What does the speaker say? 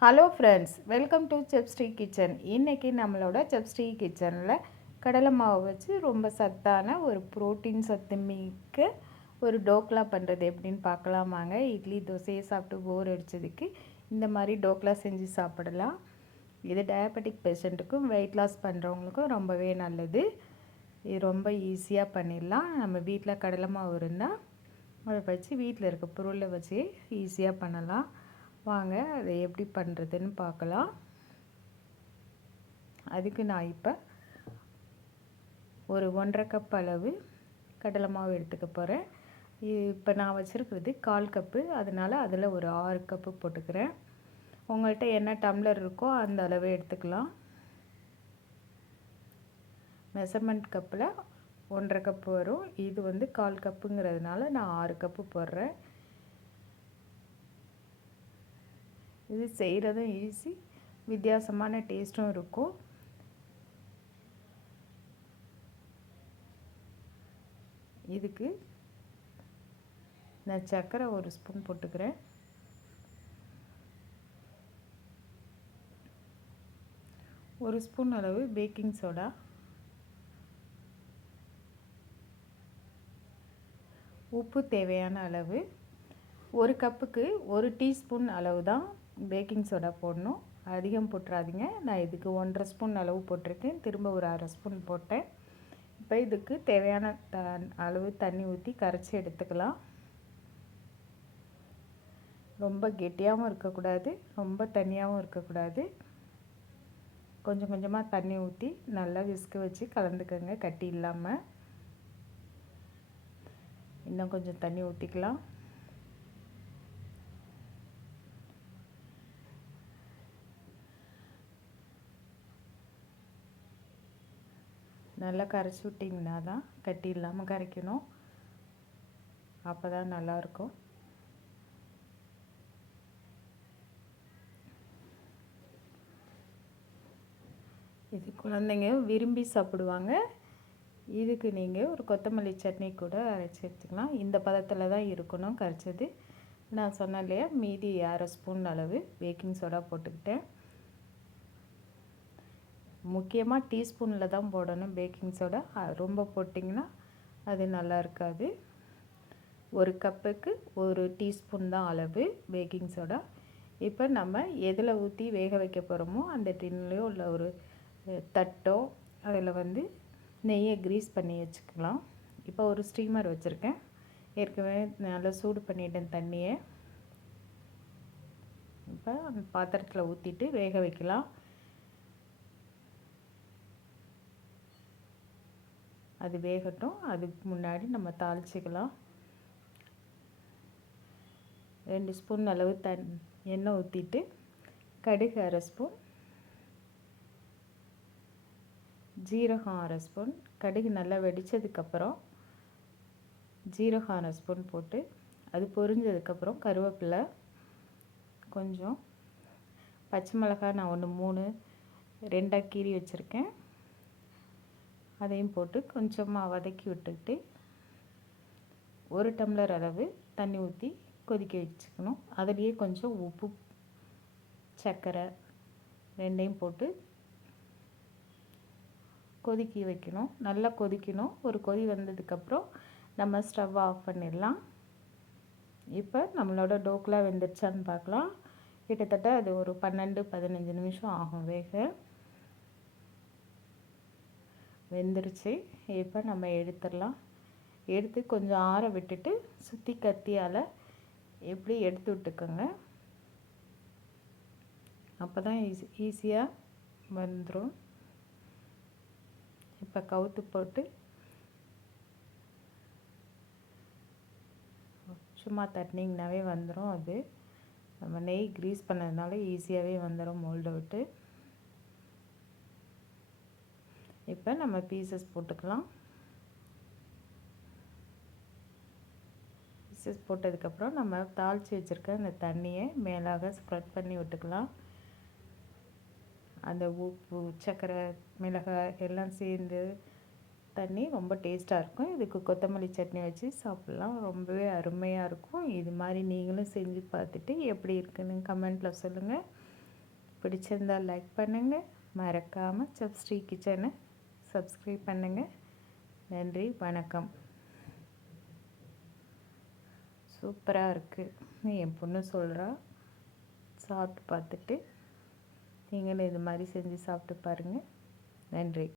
Hello friends, welcome to Chefsree kitchen. இன்றைக்கி நம்மளோட செப்ஸ்ரீ கிச்சனில் கடலை மாவு வச்சு ரொம்ப சத்தான ஒரு புரோட்டீன் சத்து மிக்க ஒரு டோக்லா பண்ணுறது எப்படின்னு பார்க்கலாமாங்க. இட்லி தோசையை சாப்பிட்டு போர் அடித்ததுக்கு இந்த மாதிரி டோக்லா செஞ்சு சாப்பிடலாம். இது டயபெட்டிக் பேஷண்ட்டுக்கும் வெயிட் லாஸ் பண்ணுறவங்களுக்கும் ரொம்பவே நல்லது. இது ரொம்ப ஈஸியாக பண்ணிடலாம். நம்ம வீட்டில் கடலை மாவு இருந்தால் அதை வச்சு வீட்டில் இருக்க பொருளை வச்சு ஈஸியாக பண்ணலாம். வாங்க அதை எப்படி பண்ணுறதுன்னு பார்க்கலாம். அதுக்கு நான் இப்போ ஒரு 1.5 கப் அளவு கடலை மாவு எடுத்துக்க போகிறேன். இப்போ நான் வச்சுருக்கிறது 1/4 கப்பு, அதனால் அதில் ஒரு 6 கப்பு போட்டுக்கிறேன். உங்கள்கிட்ட என்ன டம்ளர் இருக்கோ அந்த அளவு எடுத்துக்கலாம். மெஷர்மெண்ட் கப்பில் 1.5 கப்பு வரும். இது 1/4 கப்புங்கிறதுனால நான் 6 கப்பு போடுறேன். இது செய்கிறதும் ஈஸி, வித்தியாசமான டேஸ்ட்டும் இருக்கும். இதுக்கு நான் சர்க்கரை 1 ஸ்பூன் போட்டுக்கிறேன். ஒரு ஸ்பூன் அளவு பேக்கிங் சோடா, உப்பு தேவையான அளவு. 1 கப்புக்கு 1 டீஸ்பூன் அளவு தான் பேக்கிங் சோடா போடணும். அதிகம் போட்டுறாதீங்க. நான் இதுக்கு 1.5 ஸ்பூன் அளவு போட்டிருக்கேன். திரும்ப ஒரு 1/2 ஸ்பூன் போட்டேன். இப்போ இதுக்கு தேவையான அளவு தண்ணி ஊற்றி கரைச்சி எடுத்துக்கலாம். ரொம்ப கெட்டியாகவும் இருக்கக்கூடாது, ரொம்ப தண்ணியாகவும் இருக்கக்கூடாது. கொஞ்சம் கொஞ்சமாக தண்ணி ஊற்றி நல்லா விஸ்கு வச்சு கலந்துக்கோங்க, கட்டி இல்லாமல். இன்னும் கொஞ்சம் தண்ணி ஊற்றிக்கலாம். நல்லா கரைச்சி விட்டிங்கன்னா தான், கட்டி இல்லாமல் கரைக்கணும், அப்போ தான் நல்லாயிருக்கும். இது குழந்தைங்க விரும்பி சாப்பிடுவாங்க. இதுக்கு நீங்கள் ஒரு கொத்தமல்லி சட்னி கூட அரைச்சி எடுத்துக்கலாம். இந்த பதத்தில் தான் இருக்கணும் கரைச்சது. நான் சொன்னேன் இல்லையா, மீதி 1/2 ஸ்பூன் அளவு பேக்கிங் சோடா போட்டுக்கிட்டேன். முக்கியமாக டீஸ்பூனில் தான் போடணும் பேக்கிங் சோடா. ரொம்ப போட்டிங்கன்னா அது நல்லா இருக்காது. 1 கப்புக்கு 1 டீஸ்பூன் தான் அளவு பேக்கிங் சோடா. இப்போ நம்ம எதில் ஊற்றி வேக வைக்க போகிறோமோ அந்த டின்லையோ இல்லை ஒரு தட்டோ அதில் நெய்யை க்ரீஸ் பண்ணி வச்சுக்கலாம். இப்போ ஒரு ஸ்டீமர் வச்சுருக்கேன். ஏற்கனவே நல்லா சூடு பண்ணிட்டேன் தண்ணியை. இப்போ அந்த பாத்திரத்தில் ஊற்றிட்டு வேக வைக்கலாம். அது வேகட்டும். அதுக்கு முன்னாடி நம்ம தாளிச்சிக்கலாம். 2 ஸ்பூன் அளவு எண்ணெய் ஊற்றிட்டு கடுகு 1/2 ஸ்பூன், ஜீரகம் 1/2 ஸ்பூன். கடுகு நல்லா வெடித்ததுக்கப்புறம் ஜீரகம் 1/2 ஸ்பூன் போட்டு அது பொரிஞ்சதுக்கப்புறம் கருவேப்பிலை கொஞ்சம், பச்சை மிளகாய் நான் 3 2ஆக கீறி வச்சுருக்கேன், அதையும் போட்டு கொஞ்சமாக வதக்கி விட்டுக்கிட்டு 1 டம்ளர் அளவு தண்ணி ஊற்றி கொதிக்க வச்சுக்கணும். அதுலேயே கொஞ்சம் உப்பு, சர்க்கரை 2ஐயும் போட்டு கொதிக்க வைக்கணும். நல்லா கொதிக்கணும். ஒரு கொதி வந்ததுக்கப்புறம் நம்ம ஸ்டவ் ஆஃப் பண்ணிடலாம். இப்போ நம்மளோட டோக்லா வெந்துருச்சான்னு பார்க்கலாம். கிட்டத்தட்ட அது ஒரு 12-15 நிமிஷம் ஆகும் வேக. வெந்துருச்சு. இப்போ நம்ம எடுத்துடலாம். எடுத்து கொஞ்சம் ஆற விட்டுட்டு சுற்றி கத்தியால் எப்படி எடுத்து விட்டுக்கோங்க. அப்போ தான் ஈஸியாக வந்துடும். இப்போ கவுத்து போட்டு சும்மா தட்டினீங்கனாவே வந்துடும். அது நம்ம நெய் க்ரீஸ் பண்ணதுனால ஈஸியாகவே வந்துடும் மோல்டை விட்டு. இப்போ நம்ம பீசஸ் போட்டுக்கலாம். பீசஸ் போட்டதுக்கப்புறம் நம்ம தாளித்து வச்சுருக்க அந்த தண்ணியை மேலாக ஸ்ப்ரெட் பண்ணி விட்டுக்கலாம். அந்த உப்பு, சர்க்கரை, மிளகாய் எல்லாம் சேர்ந்து தண்ணி ரொம்ப டேஸ்ட்டாக இருக்கும். இதுக்கு கொத்தமல்லி சட்னி வச்சு சாப்பிட்லாம். ரொம்பவே அருமையாக இருக்கும். இது மாதிரி நீங்களும் செஞ்சு பார்த்துட்டு எப்படி இருக்குன்னு கமெண்ட்டில் சொல்லுங்கள். பிடிச்சிருந்தால் லைக் பண்ணுங்கள். மறக்காமல் செப்ஸ்ரீ கிச்சனை சப்ஸ்கிரைப் பண்ணுங்கள். நன்றி, வணக்கம். சூப்பராக இருக்குது. என் பொண்ணு சொல்கிறா, சாப்பிட்டு பார்த்துட்டு நீங்களும் இது மாதிரி செஞ்சு சாப்பிட்டு பாருங்கள். நன்றி.